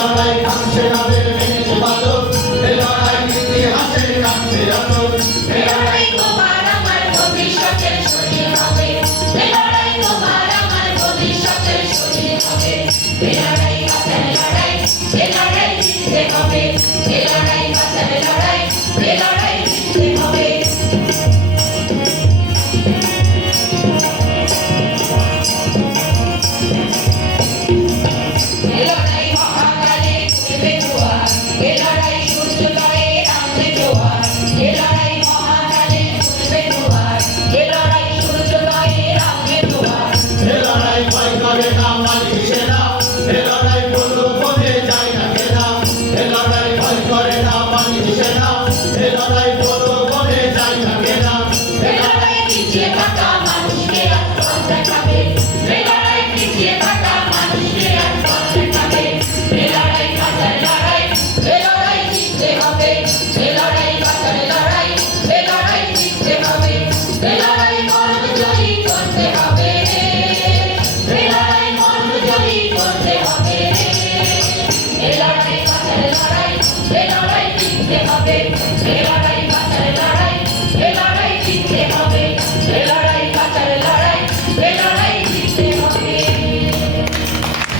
লড়াই কাঁদছে আমাদের মেনেছে বাদক এ লড়াই ইতিহাসের কাছে অটল এ লড়াই তোমার আমার ভবিষ্যতের শহীদ হবে এ লড়াই তোমার আমার ভবিষ্যতের শহীদ হবে এ লড়াই বাঁচার লড়াই এ লড়াই জিততে হবে এ লড়াই বাঁচার লড়াই এ লড়াই জিততে হবে এ লড়াই মহাকালে উঠবে জোয়ার এ লড়াই সূর্যোদয়ে নামবে জোয়ার এ লড়াই মহাকালে উঠবে জোয়ার এ লড়াই সূর্যোদয়ে নামবে জোয়ার এ লড়াই ভয় করে না মালিক সেনা এ লড়াই বন্ধু পথে যায় না কেনা এ লড়াই ভয় করে না মালিক সেনা এ লড়াই বন্ধু পথে যায় না কেনা এ লড়াই পিছিয়ে থাকা মানুষকে আজ পথ দেখাবে এ লড়াই পিছিয়ে থাকা মানুষকে আজ পথ দেখাবে এ লড়াই বাঁচার লড়াই এ লড়াই জিততে হবে এ লড়াই বাঁচার লড়াই এ লড়াই জিততে হবে এ লড়াই মরণ জয়ী করতে হবে এ লড়াই মরণ জয়ী করতে হবে এ লড়াই বাঁচার লড়াই এ লড়াই জিততে হবে এ লড়াই বাঁচার লড়াই এ লড়াই জিততে হবে এ লড়াই বাঁচার লড়াই এ লড়াই